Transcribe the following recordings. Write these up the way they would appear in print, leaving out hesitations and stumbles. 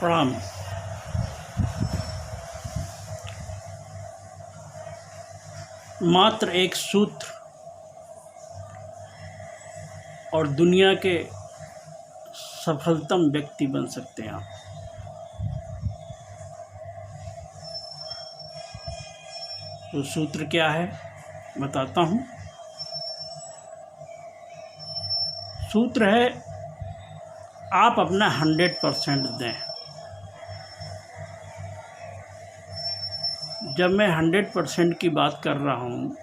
प्रणाम। मात्र एक सूत्र और दुनिया के सफलतम व्यक्ति बन सकते हैं आप। तो सूत्र क्या है बताता हूँ। सूत्र है, आप अपना 100% दें। जब मैं 100% की बात कर रहा हूँ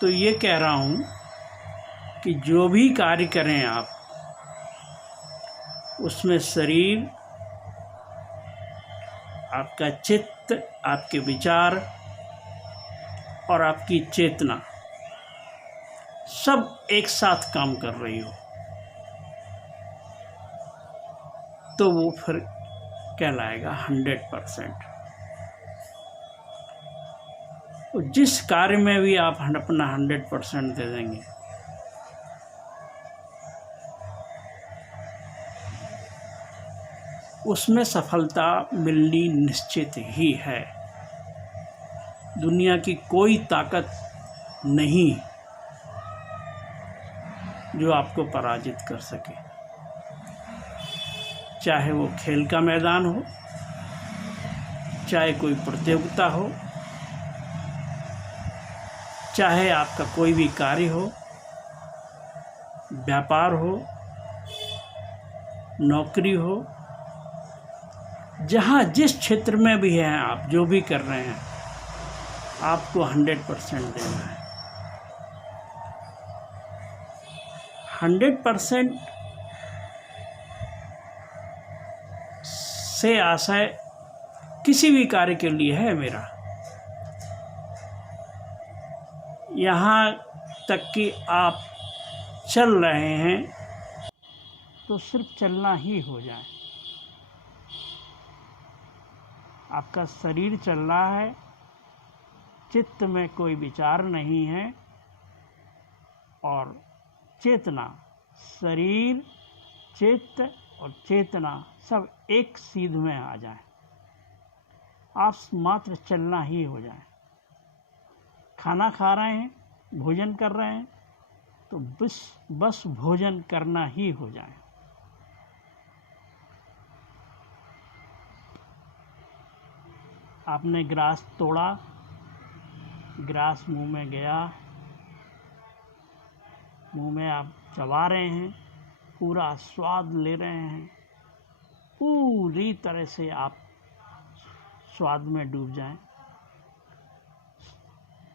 तो ये कह रहा हूँ कि जो भी कार्य करें आप, उसमें शरीर, आपका चित्त, आपके विचार और आपकी चेतना सब एक साथ काम कर रही हो, तो वो फिर कहलाएगा 100%। जिस कार्य में भी आप अपना 100% दे देंगे, उसमें सफलता मिलनी निश्चित ही है। दुनिया की कोई ताकत नहीं जो आपको पराजित कर सके, चाहे वो खेल का मैदान हो, चाहे कोई प्रतियोगिता हो, चाहे आपका कोई भी कार्य हो, व्यापार हो, नौकरी हो, जहाँ जिस क्षेत्र में भी हैं आप, जो भी कर रहे हैं, आपको 100% देना है। 100% से आशय किसी भी कार्य के लिए है मेरा, यहाँ तक कि आप चल रहे हैं तो सिर्फ चलना ही हो जाए। आपका शरीर चल रहा है, चित्त में कोई विचार नहीं है, और चेतना, शरीर, चित्त और चेतना सब एक सीध में आ जाए। आप मात्र चलना ही हो जाए। खाना खा रहे हैं, भोजन कर रहे हैं, तो बस भोजन करना ही हो जाए। आपने ग्रास तोड़ा, ग्रास मुंह में गया, मुंह में आप चबा रहे हैं, पूरा स्वाद ले रहे हैं, पूरी तरह से आप स्वाद में डूब जाएं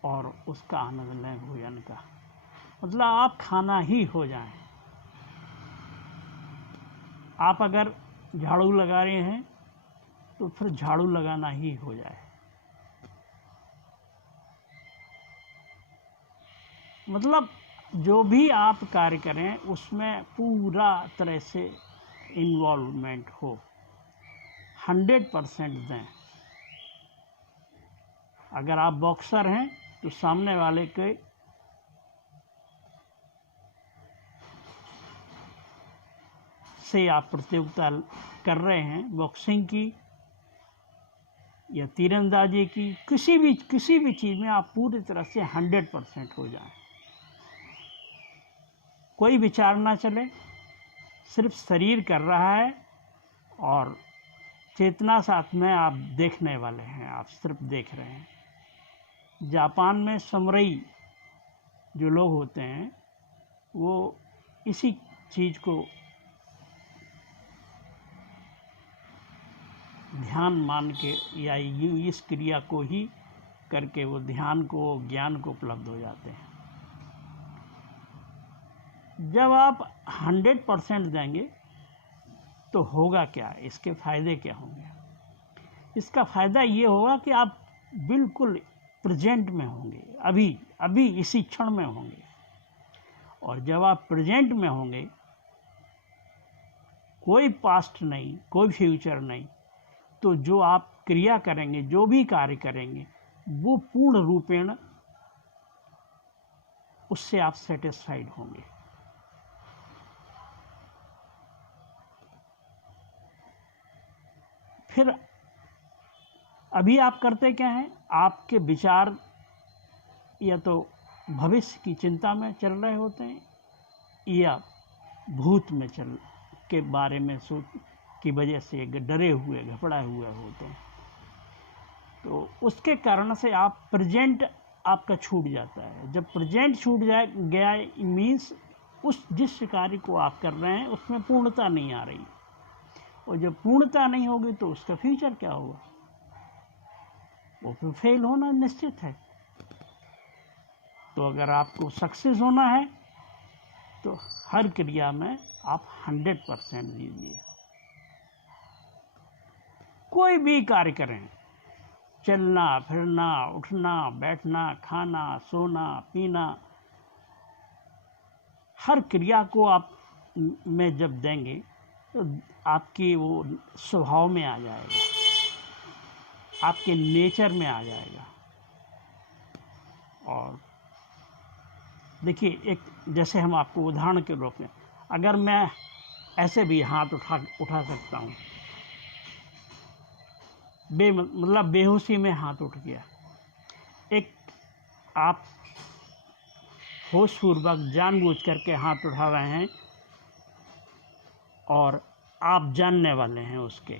और उसका आनंद लें भोजन का। मतलब आप खाना ही हो जाएं। आप अगर झाड़ू लगा रहे हैं तो फिर झाड़ू लगाना ही हो जाए। मतलब जो भी आप कार्य करें उसमें पूरा तरह से इन्वॉल्वमेंट हो, 100% दें। अगर आप बॉक्सर हैं तो सामने वाले के से आप प्रतियोगिता कर रहे हैं, बॉक्सिंग की या तीरंदाजी की, किसी भी चीज़ में आप पूरी तरह से 100% हो जाएं। कोई विचार ना चले, सिर्फ शरीर कर रहा है और चेतना साथ में आप देखने वाले हैं, आप सिर्फ देख रहे हैं। जापान में समुराई जो लोग होते हैं वो इसी चीज़ को ध्यान मान के या इस क्रिया को ही करके वो ध्यान को, ज्ञान को उपलब्ध हो जाते हैं। जब आप 100% देंगे तो होगा क्या, इसके फ़ायदे क्या होंगे? इसका फ़ायदा ये होगा कि आप बिल्कुल प्रेजेंट में होंगे, अभी इसी क्षण में होंगे। और जब आप प्रेजेंट में होंगे, कोई पास्ट नहीं, कोई फ्यूचर नहीं, तो जो आप क्रिया करेंगे, जो भी कार्य करेंगे, वो पूर्ण रूपेण उससे आप सेटिस्फाइड होंगे। फिर अभी आप करते क्या हैं, आपके विचार या तो भविष्य की चिंता में चल रहे होते हैं या भूत में चल के बारे में सोच की वजह से डरे हुए घबराए हुए होते हैं। तो उसके कारण से आप प्रेजेंट आपका छूट जाता है। जब प्रेजेंट छूट गया मीन्स उस जिस कार्य को आप कर रहे हैं उसमें पूर्णता नहीं आ रही, और जब पूर्णता नहीं होगी तो उसका फ्यूचर क्या होगा, वो फिर फेल होना निश्चित है। तो अगर आपको सक्सेस होना है तो हर क्रिया में आप 100% दीजिए। कोई भी कार्य करें, चलना फिरना, उठना बैठना, खाना सोना पीना, हर क्रिया को आप में जब देंगे तो आपके वो स्वभाव में आ जाएगा, आपके नेचर में आ जाएगा। और देखिए, एक जैसे हम आपको उदाहरण के रूप में, अगर मैं ऐसे भी हाथ उठा सकता हूँ, मतलब बेहोशी में हाथ उठ गया, एक आप होशपूर्वक जानबूझ करके हाथ उठा रहे हैं और आप जानने वाले हैं उसके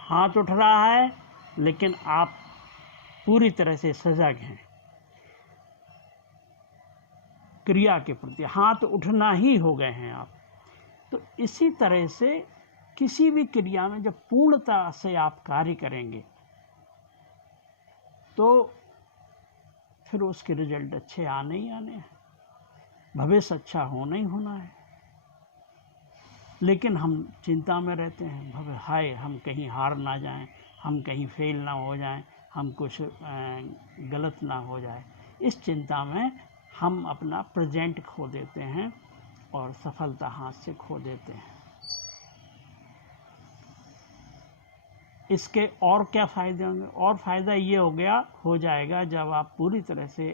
हाथ उठ रहा है, लेकिन आप पूरी तरह से सजग हैं क्रिया के प्रति, हाथ उठना ही हो गए हैं आप। तो इसी तरह से किसी भी क्रिया में जब पूर्णता से आप कार्य करेंगे तो फिर उसके रिजल्ट अच्छे आने ही आने हैं, भविष्य अच्छा होना ही होना है। लेकिन हम चिंता में रहते हैं, हाय हम कहीं हार ना जाएं, हम कहीं फेल ना हो जाएं, हम कुछ गलत ना हो जाए। इस चिंता में हम अपना प्रेजेंट खो देते हैं और सफलता हाथ से खो देते हैं। इसके और क्या फ़ायदे होंगे? और फ़ायदा ये हो जाएगा जब आप पूरी तरह से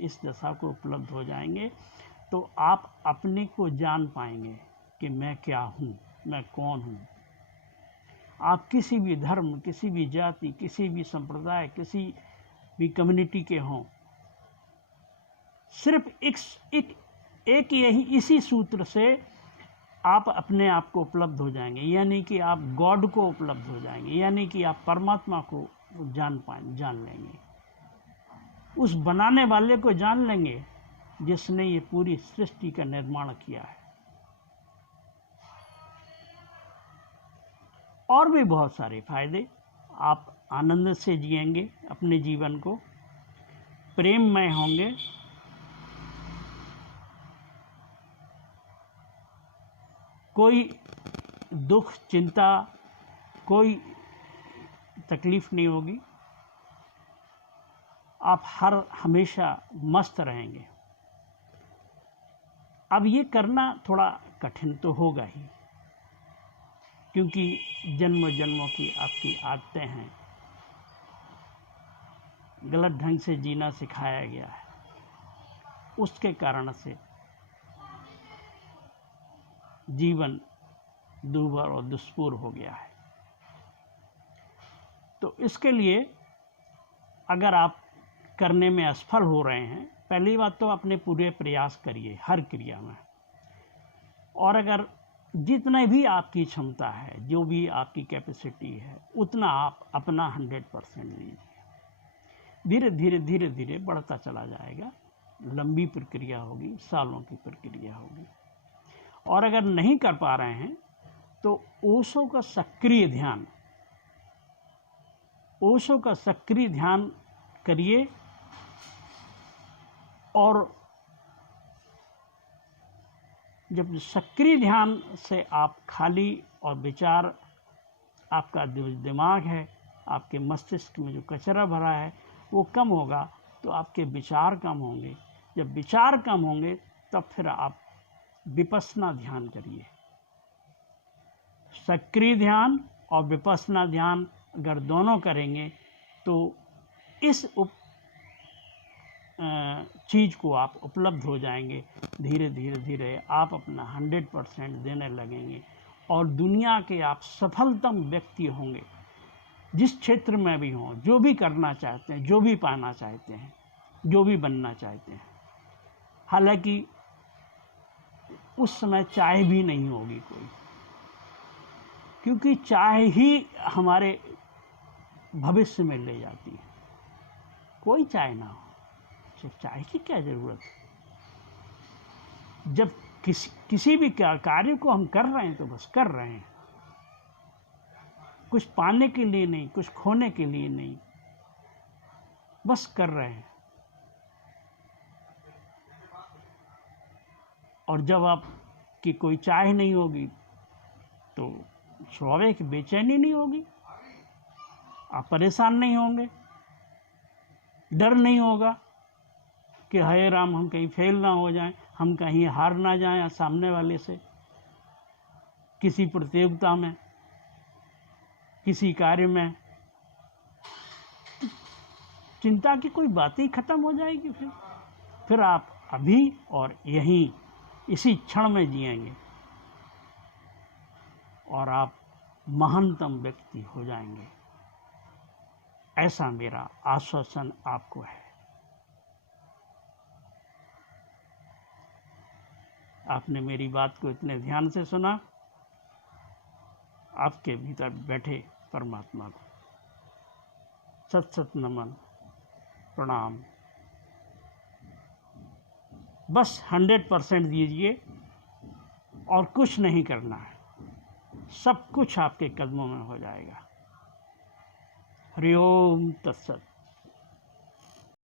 इस दशा को उपलब्ध हो जाएंगे तो आप अपने को जान पाएंगे कि मैं क्या हूँ, मैं कौन हूँ। आप किसी भी धर्म, किसी भी जाति, किसी भी संप्रदाय, किसी भी कम्युनिटी के हों, सिर्फ एक यही इसी सूत्र से आप अपने आप को उपलब्ध हो जाएंगे, यानी कि आप गॉड को उपलब्ध हो जाएंगे, यानी कि आप परमात्मा को जान लेंगे, उस बनाने वाले को जान लेंगे जिसने ये पूरी सृष्टि का निर्माण किया है। और भी बहुत सारे फायदे, आप आनंद से जिएंगे अपने जीवन को, प्रेममय होंगे, कोई दुख चिंता कोई तकलीफ नहीं होगी, आप हमेशा मस्त रहेंगे। अब ये करना थोड़ा कठिन तो होगा ही, क्योंकि जन्म जन्मों की आपकी आदतें हैं, गलत ढंग से जीना सिखाया गया है, उसके कारण से जीवन दूभर और दुष्पूर हो गया है। तो इसके लिए अगर आप करने में असफल हो रहे हैं, पहली बात तो अपने पूरे प्रयास करिए हर क्रिया में, और अगर जितना भी आपकी क्षमता है, जो भी आपकी कैपेसिटी है, उतना आप अपना 100% लीजिए। धीरे धीरे धीरे धीरे बढ़ता चला जाएगा, लंबी प्रक्रिया होगी, सालों की प्रक्रिया होगी। और अगर नहीं कर पा रहे हैं तो ओशो का सक्रिय ध्यान करिए, और जब सक्रिय ध्यान से आप खाली और विचार, आपका जो दिमाग है, आपके मस्तिष्क में जो कचरा भरा है वो कम होगा, तो आपके विचार कम होंगे। जब विचार कम होंगे तब फिर आप विपश्यना ध्यान करिए। सक्रिय ध्यान और विपश्यना ध्यान अगर दोनों करेंगे तो इस चीज़ को आप उपलब्ध हो जाएंगे। धीरे धीरे धीरे आप अपना 100% देने लगेंगे और दुनिया के आप सफलतम व्यक्ति होंगे, जिस क्षेत्र में भी हों, जो भी करना चाहते हैं, जो भी पाना चाहते हैं, जो भी बनना चाहते हैं। हालांकि उस समय चाय भी नहीं होगी कोई, क्योंकि चाय ही हमारे भविष्य में ले जाती है। कोई चाय ना हो, सिर्फ चाय की क्या ज़रूरत है? जब किसी भी कार्य को हम कर रहे हैं तो बस कर रहे हैं, कुछ पाने के लिए नहीं, कुछ खोने के लिए नहीं, बस कर रहे हैं। और जब आपकी कोई चाह नहीं होगी तो स्वाभाविक बेचैनी नहीं होगी, आप परेशान नहीं होंगे, डर नहीं होगा कि हाय राम हम कहीं फेल ना हो जाएं, हम कहीं हार ना जाएं सामने वाले से, किसी प्रतियोगिता में, किसी कार्य में। चिंता की कोई बात ही खत्म हो जाएगी। फिर आप अभी और यहीं इसी क्षण में जिएंगे और आप महानतम व्यक्ति हो जाएंगे, ऐसा मेरा आश्वासन आपको है। आपने मेरी बात को इतने ध्यान से सुना। आपके भीतर बैठे परमात्मा को सत सत नमन, प्रणाम। बस 100% दीजिए और कुछ नहीं करना है, सब कुछ आपके कदमों में हो जाएगा। हरि ओम तत्सत।